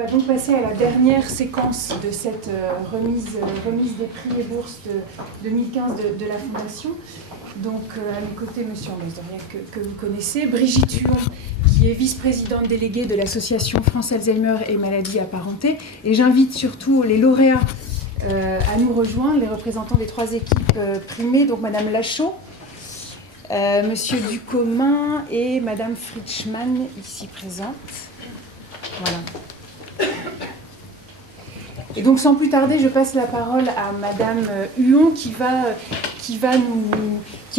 va donc passer à la dernière séquence de cette remise des prix et bourses de 2015 de la Fondation. Donc à mes côtés, monsieur Andrés Doria, que vous connaissez, Brigitte Huon, qui est vice-présidente déléguée de l'association France Alzheimer et maladies apparentées. Et j'invite surtout les lauréats à nous rejoindre, les représentants des 3 équipes primées, donc madame Lachaud, monsieur Ducommun et madame Fritschmann, ici présente. Voilà. Et donc sans plus tarder, je passe la parole à madame Huon qui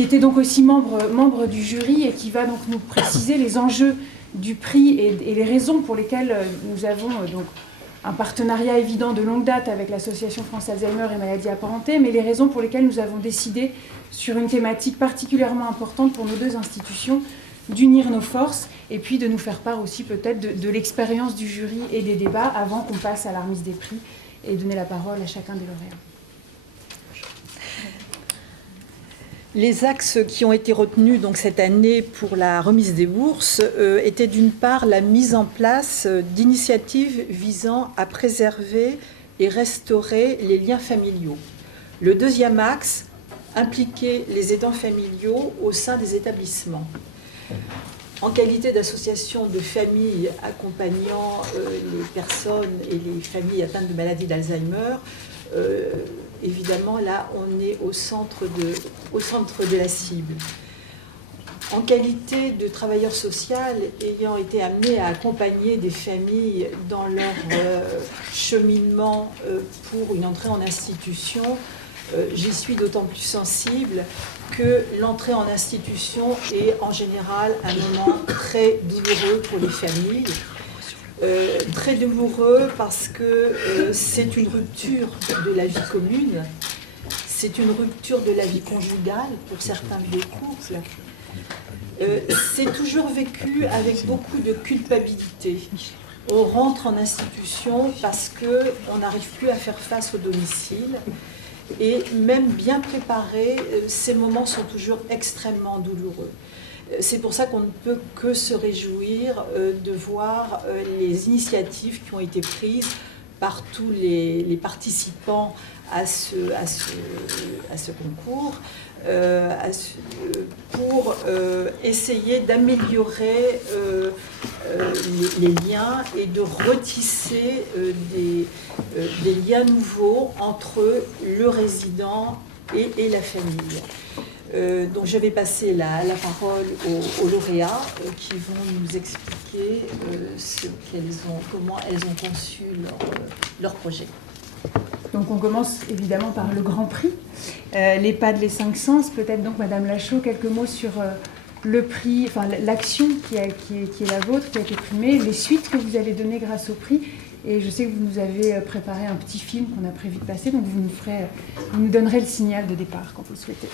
était donc aussi membre du jury et qui va donc nous préciser les enjeux du prix et les raisons pour lesquelles nous avons donc un partenariat évident de longue date avec l'association France Alzheimer et maladies apparentées, mais les raisons pour lesquelles nous avons décidé sur une thématique particulièrement importante pour nos 2 institutions, d'unir nos forces et puis de nous faire part aussi peut-être de l'expérience du jury et des débats avant qu'on passe à la remise des prix et donner la parole à chacun des lauréats. Les axes qui ont été retenus donc, cette année pour la remise des bourses étaient d'une part la mise en place d'initiatives visant à préserver et restaurer les liens familiaux. Le deuxième axe, impliquer les aidants familiaux au sein des établissements. En qualité d'association de familles accompagnant les personnes et les familles atteintes de maladie d'Alzheimer, évidemment, là, on est au centre de la cible. En qualité de travailleur social, ayant été amené à accompagner des familles dans leur cheminement pour une entrée en institution, j'y suis d'autant plus sensible que l'entrée en institution est en général un moment très douloureux pour les familles. Très douloureux parce que c'est une rupture de la vie commune, c'est une rupture de la vie conjugale pour certains des couples. C'est toujours vécu avec beaucoup de culpabilité. On rentre en institution parce qu'on n'arrive plus à faire face au domicile. Et même bien préparés, ces moments sont toujours extrêmement douloureux. C'est pour ça qu'on ne peut que se réjouir de voir les initiatives qui ont été prises par tous les participants à ce concours pour essayer d'améliorer les liens et de retisser des liens nouveaux entre le résident et la famille. Donc je vais passer la parole aux lauréats qui vont nous expliquer comment elles ont conçu leur projet. Donc on commence évidemment par le Grand Prix, l'EHPAD Les 5 Sens. Peut-être donc Madame Lachaud, quelques mots sur le prix, enfin l'action qui est la vôtre, qui a été primée, les suites que vous allez donner grâce au prix. Et je sais que vous nous avez préparé un petit film qu'on a prévu de passer, donc vous nous donnerez le signal de départ quand vous le souhaitez.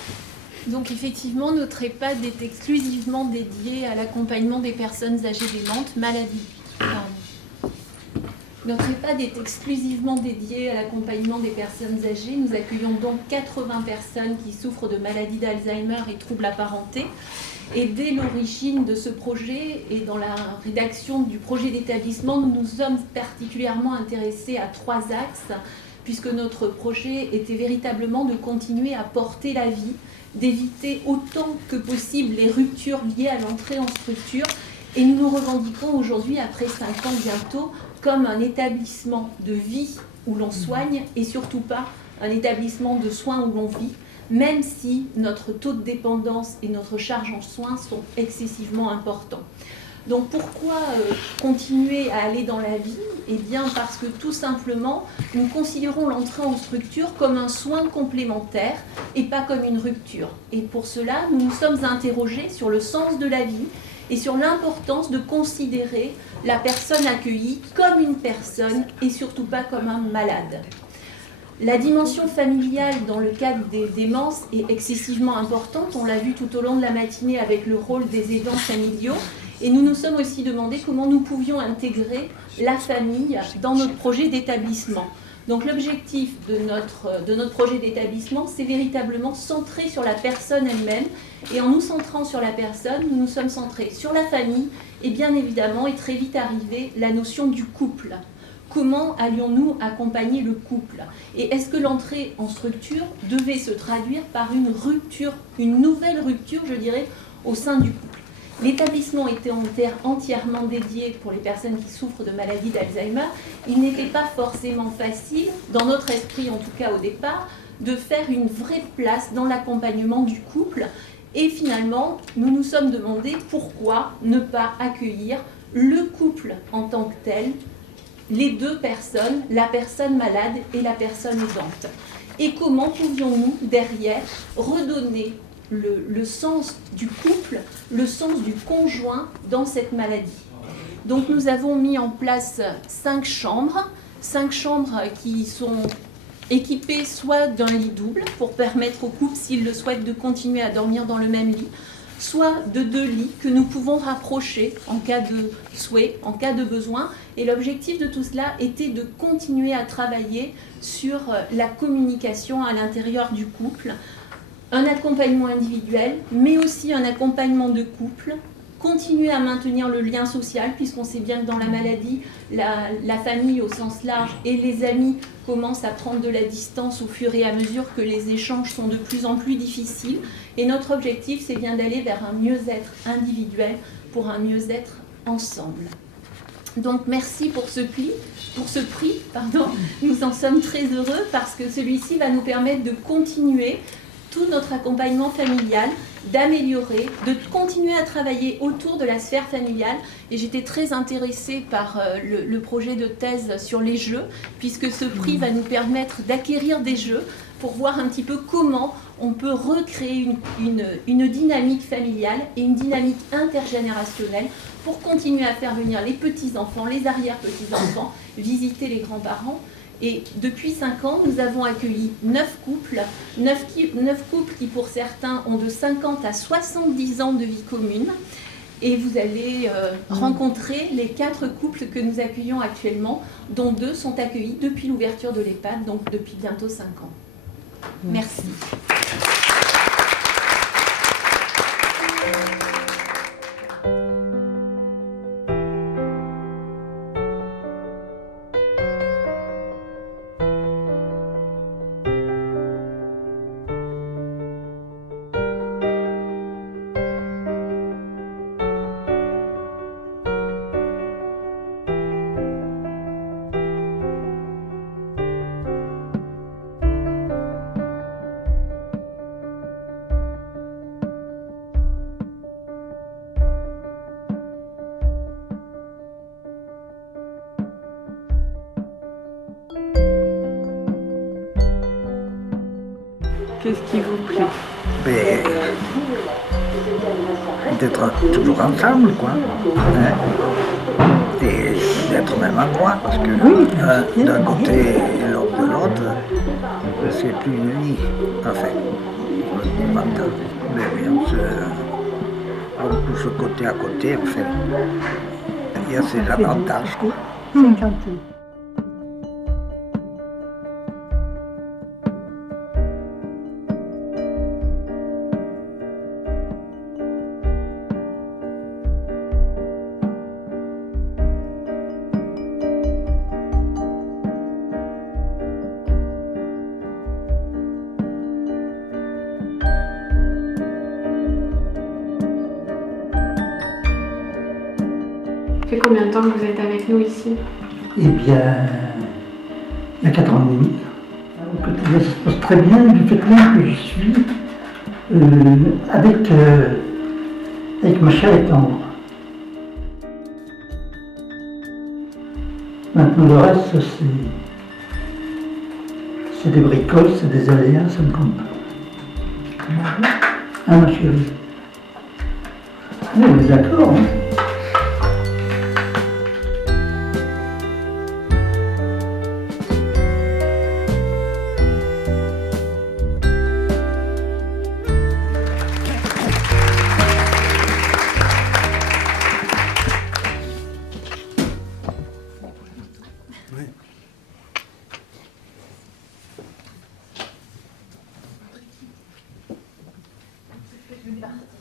Donc effectivement, notre EHPAD est exclusivement dédié à l'accompagnement des personnes âgées démentes, Notre EHPAD est exclusivement dédié à l'accompagnement des personnes âgées. Nous accueillons donc 80 personnes qui souffrent de maladies d'Alzheimer et troubles apparentés. Et dès l'origine de ce projet et dans la rédaction du projet d'établissement, nous nous sommes particulièrement intéressés à 3 axes, puisque notre projet était véritablement de continuer à porter la vie, d'éviter autant que possible les ruptures liées à l'entrée en structure. Et nous nous revendiquons aujourd'hui, après 5 ans bientôt, comme un établissement de vie où l'on soigne et surtout pas un établissement de soins où l'on vit, même si notre taux de dépendance et notre charge en soins sont excessivement importants. Donc pourquoi continuer à aller dans la vie ? Eh bien parce que tout simplement, nous considérons l'entrée en structure comme un soin complémentaire et pas comme une rupture. Et pour cela, nous nous sommes interrogés sur le sens de la vie et sur l'importance de considérer la personne accueillie comme une personne et surtout pas comme un malade. La dimension familiale dans le cadre des démences est excessivement importante, on l'a vu tout au long de la matinée avec le rôle des aidants familiaux, et nous nous sommes aussi demandé comment nous pouvions intégrer la famille dans notre projet d'établissement. Donc l'objectif de notre projet d'établissement, c'est véritablement centré sur la personne elle-même. Et en nous centrant sur la personne, nous nous sommes centrés sur la famille et bien évidemment est très vite arrivée la notion du couple. comment allions-nous accompagner le couple? Et est-ce que l'entrée en structure devait se traduire par une rupture, une nouvelle rupture, je dirais, au sein du couple? L'établissement était entièrement dédié pour les personnes qui souffrent de maladie d'Alzheimer. Il n'était pas forcément facile, dans notre esprit en tout cas au départ, de faire une vraie place dans l'accompagnement du couple. Et finalement, nous nous sommes demandé pourquoi ne pas accueillir le couple en tant que tel, les deux personnes, la personne malade et la personne aidante. Et comment pouvions-nous, derrière, redonner le sens du couple, le sens du conjoint dans cette maladie. Donc nous avons mis en place 5 chambres qui sont équipées soit d'un lit double pour permettre au couple, s'il le souhaite, de continuer à dormir dans le même lit, soit de 2 lits que nous pouvons rapprocher en cas de souhait, en cas de besoin. Et l'objectif de tout cela était de continuer à travailler sur la communication à l'intérieur du couple, un accompagnement individuel, mais aussi un accompagnement de couple, continuer à maintenir le lien social, puisqu'on sait bien que dans la maladie, la famille au sens large et les amis commencent à prendre de la distance au fur et à mesure que les échanges sont de plus en plus difficiles. Et notre objectif, c'est bien d'aller vers un mieux-être individuel pour un mieux-être ensemble. Donc merci pour ce prix. Nous en sommes très heureux parce que celui-ci va nous permettre de continuer tout notre accompagnement familial, d'améliorer, de continuer à travailler autour de la sphère familiale. Et j'étais très intéressée par le projet de thèse sur les jeux, puisque ce prix va nous permettre d'acquérir des jeux pour voir un petit peu comment on peut recréer une dynamique familiale et une dynamique intergénérationnelle pour continuer à faire venir les petits-enfants, les arrière-petits-enfants, visiter les grands-parents. Et depuis 5 ans, nous avons accueilli 9 couples qui pour certains ont de 50 à 70 ans de vie commune. Et vous allez rencontrer les 4 couples que nous accueillons actuellement, dont 2 sont accueillis depuis l'ouverture de l'EHPAD, donc depuis bientôt 5 ans. Merci. Qu'est-ce qui vous plaît? D'être toujours ensemble, quoi. Hein? Et d'être au même endroit, parce que d'un côté et l'autre de l'autre, c'est plus une vie, en fait. Mais on couche côté à côté, en fait. Il y a ces avantages, quoi. Ça fait combien de temps que vous êtes avec nous ici? Eh bien, il y a 4 ans et demi. Ça se passe très bien du fait même que je suis avec ma chère et tendre. Maintenant, le reste, c'est des bricoles, c'est des aléas, ça me compte pas. Ah, ma chérie. Oui, on est d'accord, hein.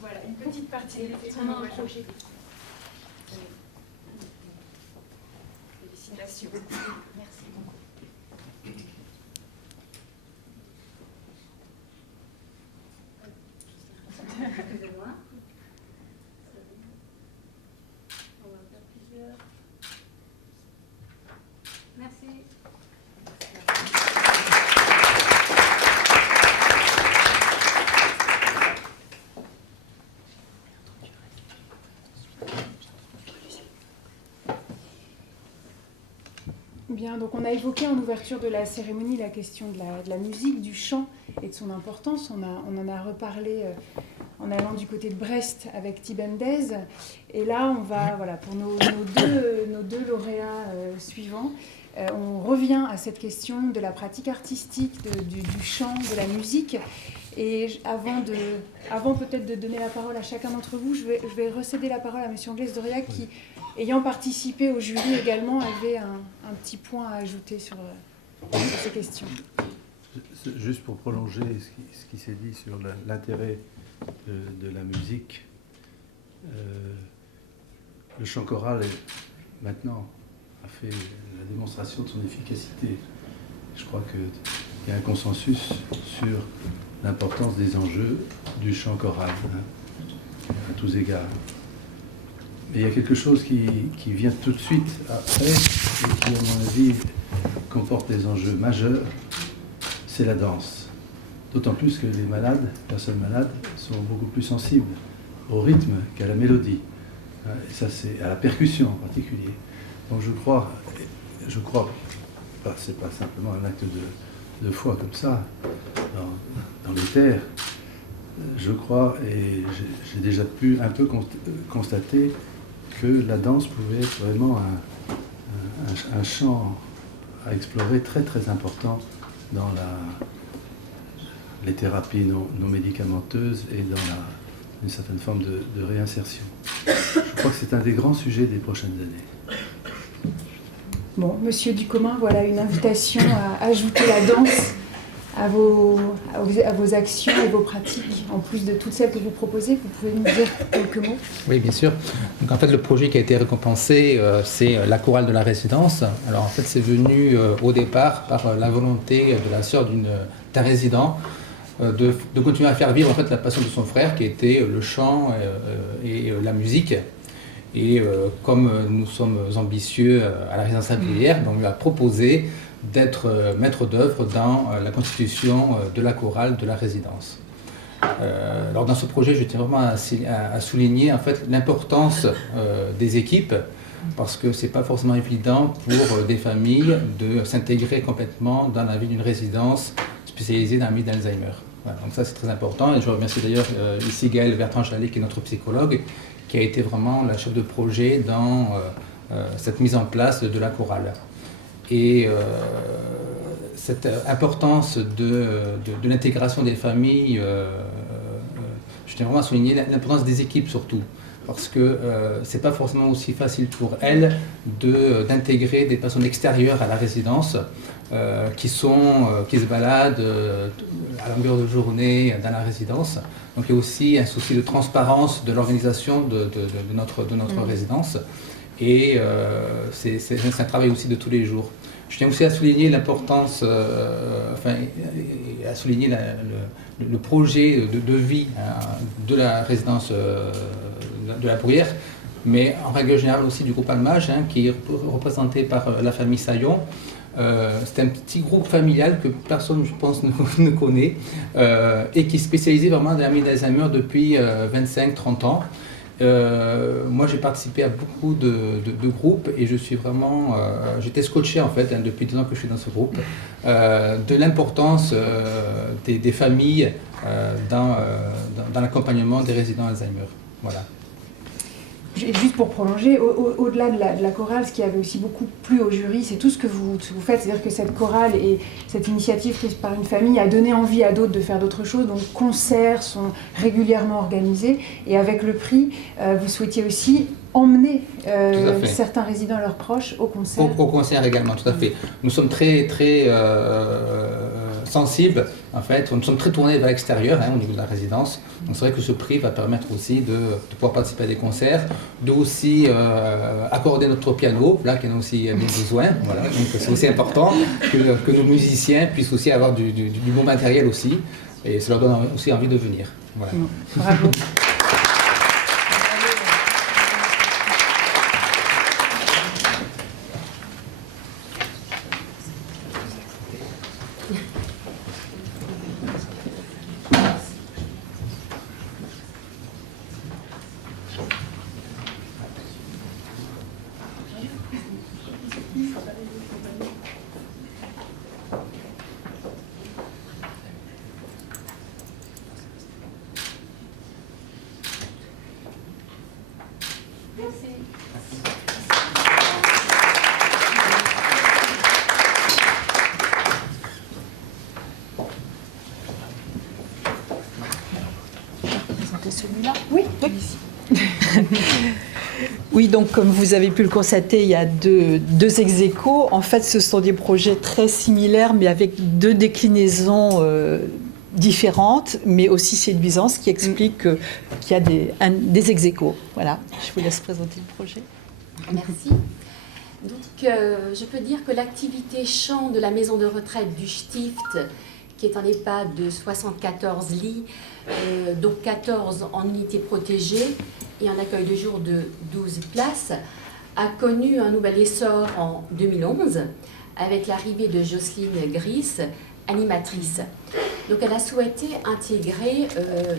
Voilà, une petite partie. Effectivement, un projet. Félicitations. Merci. Bien, donc on a évoqué en ouverture de la cérémonie la question de la musique, du chant et de son importance. On en a reparlé en allant du côté de Brest avec Tibendez. Et là, on va, voilà, pour nos deux lauréats suivants, on revient à cette question de la pratique artistique, du chant, de la musique. Et avant peut-être de donner la parole à chacun d'entre vous, je vais recéder la parole à M. Anglès-Doriac qui, ayant participé au jury également, avait un petit point à ajouter sur ces questions. Juste pour prolonger ce qui s'est dit sur l'intérêt de la musique, le chant choral maintenant a fait la démonstration de son efficacité. Je crois qu'il y a un consensus sur l'importance des enjeux du chant choral, à tous égards. Mais il y a quelque chose qui vient tout de suite après, et qui, à mon avis, comporte des enjeux majeurs, c'est la danse. D'autant plus que les personnes malades, sont beaucoup plus sensibles au rythme qu'à la mélodie. Et ça, c'est à la percussion en particulier. Donc je crois, c'est pas simplement un acte de foi comme ça, dans les terres. Je crois, et j'ai déjà pu un peu constater que la danse pouvait être vraiment un champ à explorer très très important dans les thérapies non médicamenteuses et dans une certaine forme de réinsertion. Je crois que c'est un des grands sujets des prochaines années. Bon, Monsieur Ducommun, voilà une invitation à ajouter la danse à vos actions et vos pratiques, en plus de toutes celles que vous proposez. Vous pouvez nous dire quelques mots? Oui, bien sûr. Donc, en fait, le projet qui a été récompensé, c'est la chorale de la résidence. Alors, en fait, c'est venu au départ par la volonté de la sœur d'un résident de continuer à faire vivre en fait, la passion de son frère, qui était le chant et la musique. Et comme nous sommes ambitieux à la résidence Saint-Pierre, on lui a proposé d'être maître d'œuvre dans la constitution de la chorale de la résidence. Alors dans ce projet, je tiens vraiment à souligner en fait, l'importance des équipes, parce que ce n'est pas forcément évident pour des familles de s'intégrer complètement dans la vie d'une résidence spécialisée dans la maladie d'Alzheimer. Voilà, donc ça c'est très important, et je remercie d'ailleurs ici Gaëlle Bertrand-Chalet, qui est notre psychologue, qui a été vraiment la chef de projet dans cette mise en place de la chorale. Et cette importance de l'intégration des familles, je tiens vraiment à souligner l'importance des équipes surtout, parce que c'est pas forcément aussi facile pour elles d'intégrer des personnes extérieures à la résidence qui se baladent à longueur de journée dans la résidence. Donc il y a aussi un souci de transparence de l'organisation de notre résidence. Et c'est un travail aussi de tous les jours. Je tiens aussi à souligner l'importance, à souligner le projet de vie de la résidence de la Bruyère, mais en règle générale aussi du groupe Almage, qui est représenté par la famille Saillon. C'est un petit groupe familial que personne, je pense, ne connaît, et qui est spécialisé vraiment dans la maladie d'Alzheimer depuis 25-30 ans. Moi j'ai participé à beaucoup de groupes et je suis vraiment, j'étais scotché en fait depuis 2 ans que je suis dans ce groupe, de l'importance des familles dans l'accompagnement des résidents Alzheimer. Voilà. Juste pour prolonger, au-delà de la chorale, ce qui avait aussi beaucoup plu au jury, c'est tout ce que vous faites, c'est-à-dire que cette chorale et cette initiative prise par une famille a donné envie à d'autres de faire d'autres choses, donc concerts sont régulièrement organisés, et avec le prix, vous souhaitiez aussi emmener certains résidents et leurs proches au concert. Au concert également, tout à fait. Nous sommes très, très sensible. En fait, nous sommes très tournés vers l'extérieur au niveau de la résidence. Donc c'est vrai que ce prix va permettre aussi de pouvoir participer à des concerts, de aussi accorder notre piano, là qui en a aussi bien besoin. Voilà. Donc c'est aussi important que nos musiciens puissent aussi avoir du bon matériel aussi. Et ça leur donne aussi envie de venir. Voilà. Bravo. Celui-là. Oui, Oui, donc comme vous avez pu le constater, il y a deux ex-aequo. En fait, ce sont des projets très similaires, mais avec deux déclinaisons différentes, mais aussi séduisantes, ce qui explique qu'il y a des ex-aequo. Voilà, je vous laisse présenter le projet. Merci. Donc, je peux dire que l'activité chant de la maison de retraite du Stift, qui est un EHPAD de 74 lits, donc 14 en unité protégée et un accueil de jour de 12 places, a connu un nouvel essor en 2011 avec l'arrivée de Jocelyne Gris, animatrice. Donc elle a souhaité intégrer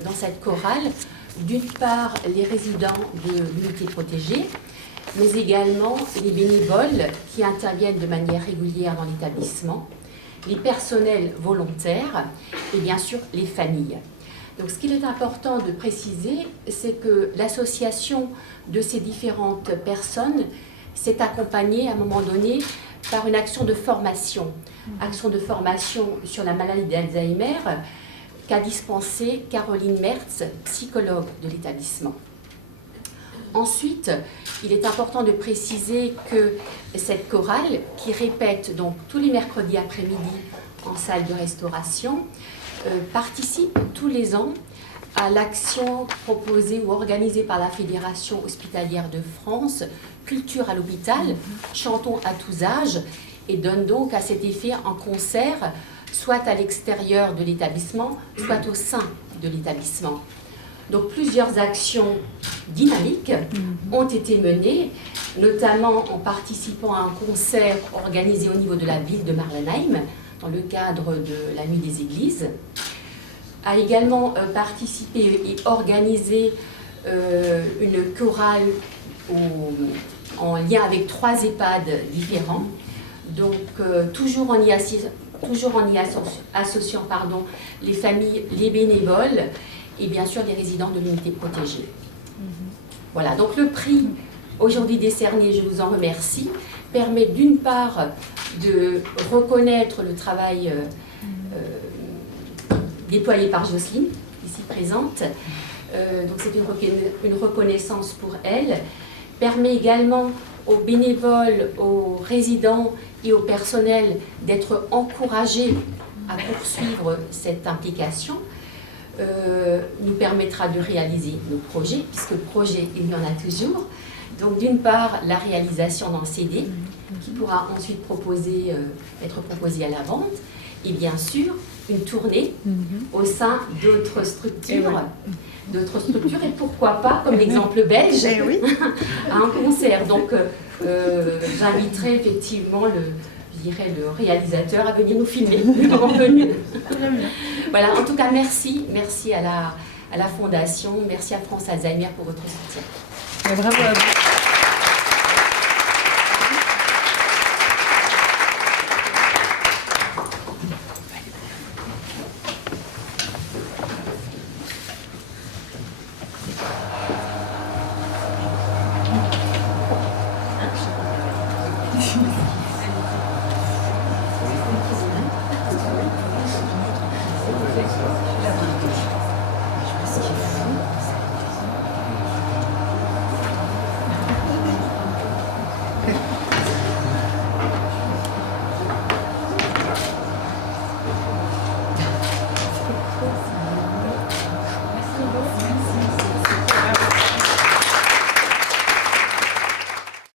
dans cette chorale, d'une part, les résidents de l'unité protégée, mais également les bénévoles qui interviennent de manière régulière dans l'établissement, les personnels volontaires et bien sûr les familles. Donc ce qu'il est important de préciser, c'est que l'association de ces différentes personnes s'est accompagnée à un moment donné par une action de formation sur la maladie d'Alzheimer qu'a dispensée Caroline Mertz, psychologue de l'établissement. Ensuite, il est important de préciser que cette chorale, qui répète donc tous les mercredis après-midi en salle de restauration, participe tous les ans à l'action proposée ou organisée par la Fédération hospitalière de France, Culture à l'hôpital, Chantons à tous âges, et donne donc à cet effet un concert, soit à l'extérieur de l'établissement, soit au sein de l'établissement. Donc plusieurs actions dynamiques ont été menées, notamment en participant à un concert organisé au niveau de la ville de Marlenheim, dans le cadre de la Nuit des Églises, a également participé et organisé une chorale en lien avec 3 EHPAD différents, donc toujours en y associant les familles, les bénévoles et bien sûr les résidents de l'unité protégée. Voilà, donc le prix aujourd'hui décerné, je vous en remercie, permet d'une part de reconnaître le travail déployé par Jocelyne, ici présente. Donc c'est une reconnaissance pour elle. Permet également aux bénévoles, aux résidents et au personnel d'être encouragés à poursuivre cette implication. Nous permettra de réaliser nos projets, puisque projet, il y en a toujours. Donc d'une part, la réalisation d'un CD qui pourra ensuite être proposé à la vente, et bien sûr, une tournée au sein d'autres structures, et pourquoi pas, comme l'exemple belge, à un concert. Donc j'inviterai effectivement le réalisateur à venir nous filmer le moment venu. Voilà, en tout cas, merci à la Fondation, merci à France Alzheimer pour votre soutien. Et bravo à vous.